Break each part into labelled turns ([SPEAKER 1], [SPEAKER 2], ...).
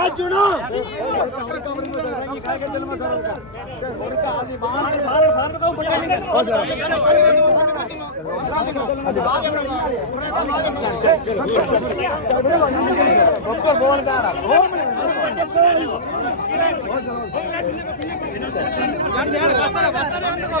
[SPEAKER 1] ಬರ್ತಾರೆ ಬರ್ತಾರೆ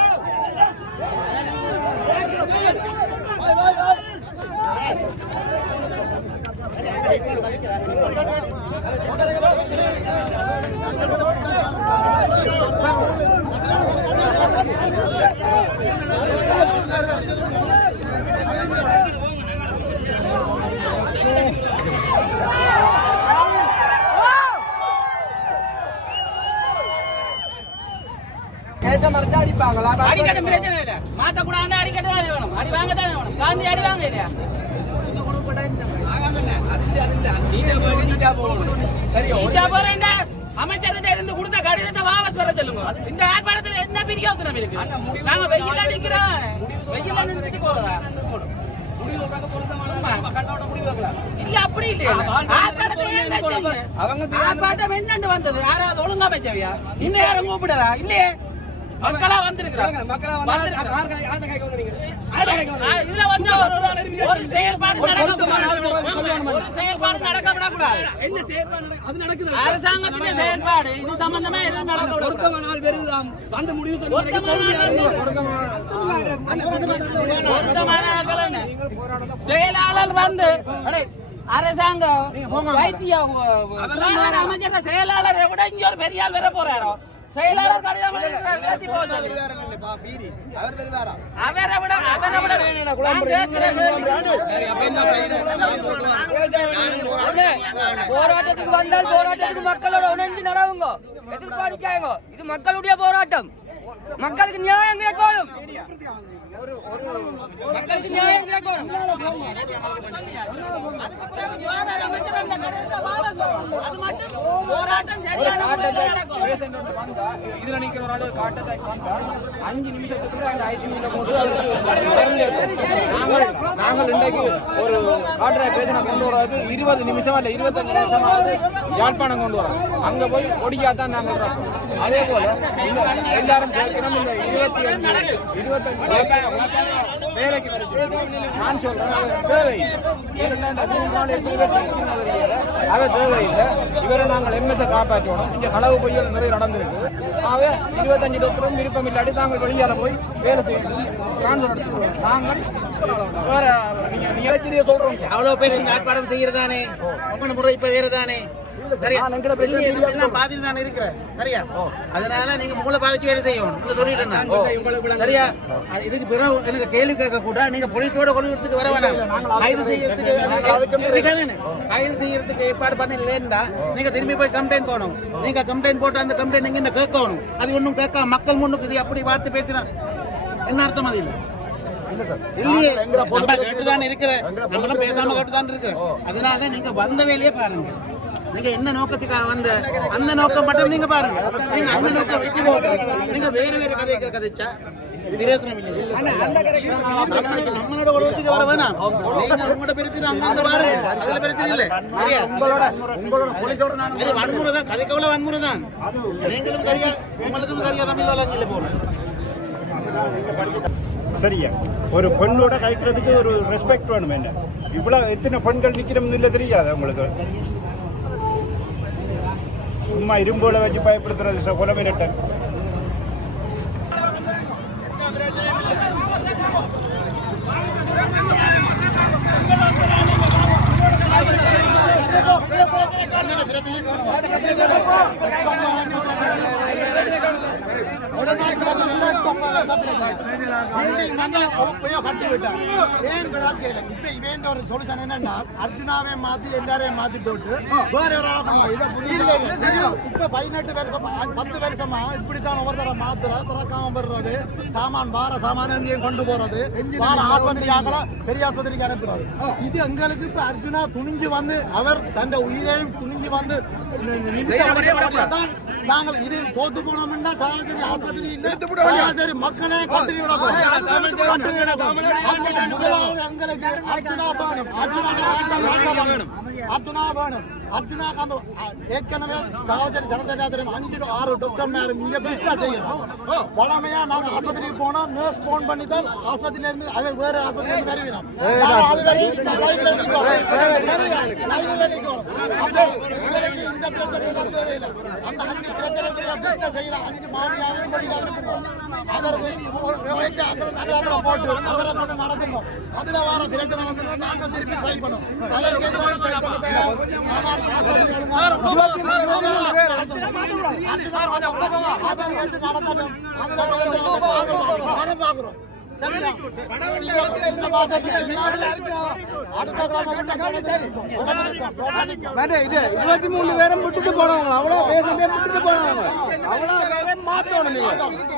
[SPEAKER 1] அடிக்கட்டும் பிரச்சனை இல்ல. மாத்தக்கூடாது அடிக்கட்டு தானே வேணும். அடி வாங்க தானே வேணும். காந்தி அடி வாங்க இல்லையா. அமைச்சர்கிட்ட இருந்து கொடுத்த கடிதத்தை வாபஸ் பெற சொல்லுங்க. இந்த ஆர்ப்பாட்டத்துல என்ன இருக்கு? நாங்க நிக்கிறோம். போறதா இல்ல அப்படி இல்லையா வந்தது? யாராவது ஒழுங்கா இன்னும் யாரும் கூப்பிடுறா இல்லையே. மக்களா வந்திருக்கிறாங்க இதுல வந்து ஒரு- செயல்பாடு. ஒரு செயல்பாடு நடக்க விடக்கூடாது
[SPEAKER 2] என்ன செயற்பாடு நடக்க- அது நடக்குது.
[SPEAKER 1] அரசாங்கத்தின் செயல்பாடு இது சம்பந்தமா எதுவும் நடக்க
[SPEAKER 2] பொருத்தமான நாள் பெருதாம் அந்த முடிவு சொல்லி
[SPEAKER 1] பொருத்தமான ஆட்கள் என்ன? செயலாளர் வந்து அரசாங்கம் வைத்திய அமைச்சர் செயலாளரை விட இங்க ஒரு பெரிய ஆள் வர போறாரோ? செயலாளர்.
[SPEAKER 2] அவர்
[SPEAKER 1] விட அவரை விட
[SPEAKER 3] போராட்டத்துக்கு வந்தால் போராட்டத்துக்கு மக்களோட உணர்ந்து நடவுங்க எதிர்பார்க்காங்க இது மக்களுடைய போராட்டம். மக்களுக்கு நியாயம் கிடைக்கணும். மக்களுக்கு நியாயம் கிடைக்கணும்.
[SPEAKER 1] அதுக்கு பிறகு சுகாதார அமைச்சர் அந்த கடிதத்தை வாபஸ் பெறணும். அது மட்டும் போராட்டம் சரியான முறையில் நடக்கும்.
[SPEAKER 4] இதுல நிக்கிற ஒரு ஆளு காட்டத்தை அஞ்சு நிமிஷத்துக்குள்ள அந்த ஐசியூல போட்டு நாங்கள் நாங்கள் இன்றைக்கு ஒரு காட்டுற பேசின கொண்டு இருபது நிமிஷம் இல்ல இருபத்தஞ்சு நிமிஷமாவது யாழ்ப்பாணம் கொண்டு வரோம் அங்க போய் ஒடிக்கா தான் நாங்கள் அதே போல எல்லாரும் இந்த இருபத்தி அஞ்சு இருபத்தஞ்சு வேலைக்கு நான் சொல்றேன் தேவையில்லை தேவையில்லை. இவரை நாங்கள் எம்எஸ்ஐ காப்பாற்றணும். இங்கே களவு பொய்யல் நிறைய நடந்திருக்கு. ஆகவே இருபத்தஞ்சு டாக்டரும் விருப்பம் இல்லாட்டி நாங்கள் வெளியால் போய் வேலை செய்யணும் டிரான்ஸ்ஃபர் எடுத்துக்கிறோம் நாங்கள் வேற நீங்க நிகழ்ச்சியை சொல்றோம்
[SPEAKER 5] அவ்வளவு பேர் இந்த ஆர்ப்பாட்டம் செய்யறதானே? உங்க முறை இப்ப வேறதானே? சரியா பாதியில் தானே இருக்கிறேன் சரியா? அதனால நீங்க மூளை பாவிச்சு வேலை செய்யணும். சரியா? இதுக்கு பிறகு எனக்கு கேள்வி கேட்க கூட நீங்க போலீஸோட கொள்வதற்கு வர வேணாம். கைது செய்யறதுக்கு இதுக்கானே கைது செய்யறதுக்கு ஏற்பாடு பண்ணலன்னா நீங்க திரும்பி போய் கம்ப்ளைண்ட் போகணும் நீங்க கம்ப்ளைண்ட் போட்டு அந்த கம்ப்ளைண்ட் நீங்க என்ன கேட்கணும்? அது ஒண்ணும் கேட்க மக்கள் முன்னுக்கு இது அப்படி வார்த்தை பேசினா என்ன அர்த்தம் அது இல்லை? இல்லையே. நம்ம கேட்டுதான் இருக்கிற. நம்மளும் பேசாம கேட்டுதான் இருக்கு அதனால நீங்க வந்த வேலையே பாருங்க. நீங்க என்ன நோக்கத்துக்காக வந்த அந்த நோக்கம் மட்டும் நீங்க பாருங்க. நீங்க அந்த நோக்கம் வெட்டி போட்டு நீங்க வேறு வேறு கதையை கதைச்சா பிரயோசனம் இல்லை நம்மளோட உலகத்துக்கு வர வேணாம். நீங்க உங்களோட பிரச்சனை அங்க பாருங்க. அதுல பிரச்சனை இல்லை. சரியா?
[SPEAKER 4] உங்களோட உங்களோட
[SPEAKER 5] வன்முறை தான். கதைக்கவுல வன்முறை தான். நீங்களும் சரியா உங்களுக்கும் சரியா தமிழ் வழங்கல
[SPEAKER 6] சரியா? ஒரு பெண்ணோட கைக்கிறதுக்கு ஒரு ரெஸ்பெக்ட் வேணும் என்ன? இவ்வளவு எத்தனை பெண்கள் நிக்கிறோம்னு இல்லை தெரியாது உங்களுக்கு? சும்மா இரும்போல வச்சு பயப்படுத்துறது ச- கொலை மிரட்ட
[SPEAKER 7] பில்டிங் வந்து போய் கட்டி விட்டாங்க ஏன் கிடக்கையில இப்ப இவன் ஒரு சொல்யூஷன் என்னன்னா அர்ஜுனாவை மாத்தி எல்லாரையும் மாத்தி போட்டு வேற ஒரு ஆளை கொண்டு வா. இப்ப பதினெட்டு வருஷம் பத்து வருஷமா இப்படித்தான் ஒவ்வொரு தடவை மாத்துற திறக்காம வர்றது சாமான் வார சாமான எங்கேயும் கொண்டு போறது வார ஆஸ்பத்திரி ஆகல பெரிய ஆஸ்பத்திரிக்கு அனுப்புறது இது எங்களுக்கு இப்ப அர்ஜுனா துணிஞ்சு வந்து அவர் தந்த உயிரையும் துணிஞ்சு வந்து நாங்கள் இது தோத்து போனோம்னா சராசரி ஆஸ்பத்திரி சராசரி மக்களே கட்டி முதலாவது எங்களுக்கு வேணும் வேணும் ஏற்கனவே சகோதரி ஜனதா அஞ்சு ஆறு டாக்டர் மேல நீங்க பிஸ்னஸ் செய்யணும் வளமையா நாங்க ஆஸ்பத்திரிக்கு போனோம் நர்ஸ் போன் பண்ணி தான் ஆஸ்பத்திரியில இருந்து அவன் வேற ஆஸ்பத்திரி வருகிறோம் அது வரைக்கும் லைவ்ல இந்த பிரச்சனை தேவையில்லை அந்த அஞ்சு பிரச்சனை பிஸ்னஸ் செய்யற அஞ்சு மாடியாக கொடியாக அவருக்கு ஒரு போட்டு அவரை கொண்டு அதுல வர பிரச்சனை வந்து நாங்க திருப்பி நடத்தணும்.
[SPEAKER 2] இருபத்தி மூணு பேரும் விட்டுட்டு போனவங்க அவ்வளவு பேசுறதே விட்டுட்டு போனவங்க அவ்வளவு பேரையும் மாத்தணும் நீங்க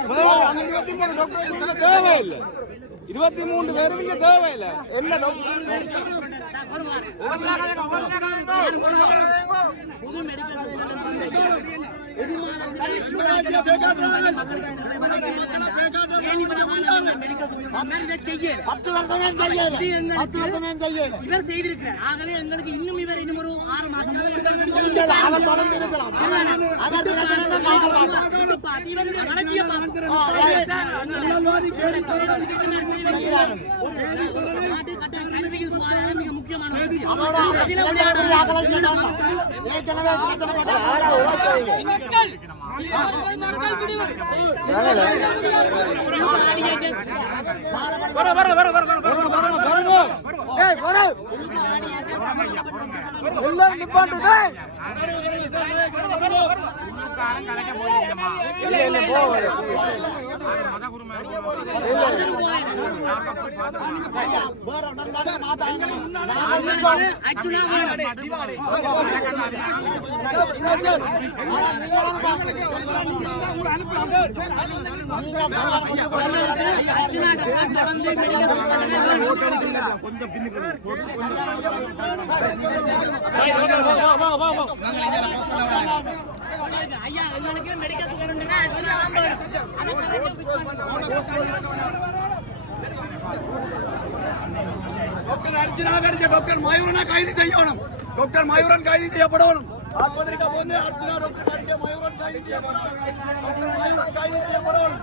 [SPEAKER 2] முதல்ல அந்த இருபத்தி மூணு டாக்டர் தேவையில்லை இருபத்தி மூணு பேரும் இங்க தேவையில்லை என்ன
[SPEAKER 7] செய்யல
[SPEAKER 8] இவர் செய்திருக்கிறார் ஆகவே எங்களுக்கு இன்னும் இவர் இன்னும் ஒரு ஆறு மாசம் இவருடைய வளர்ச்சியை நாட்டு கட்ட கல்வியில் சுகாதாரம் மிக
[SPEAKER 2] எல்லாரும் நிப்பாட்டு
[SPEAKER 7] வேற நண்பர்கள் மாத்தாங்க.
[SPEAKER 8] கொஞ்சம் வேணும். டாக்டர் சுகர்னா அச்சுனா
[SPEAKER 2] டாக்டர் அர்ச்சனா கடிச்ச டாக்டர் மயூரனை கைது செய்யணும். டாக்டர் மயூரன் கைது செய்யப்படணும். ஆஸ்பத்திரிக்கு அர்ச்சனா டாக்டர் அடிச்ச மயூரன் கைது செய்யப்படணும். கைது செய்யப்படணும்.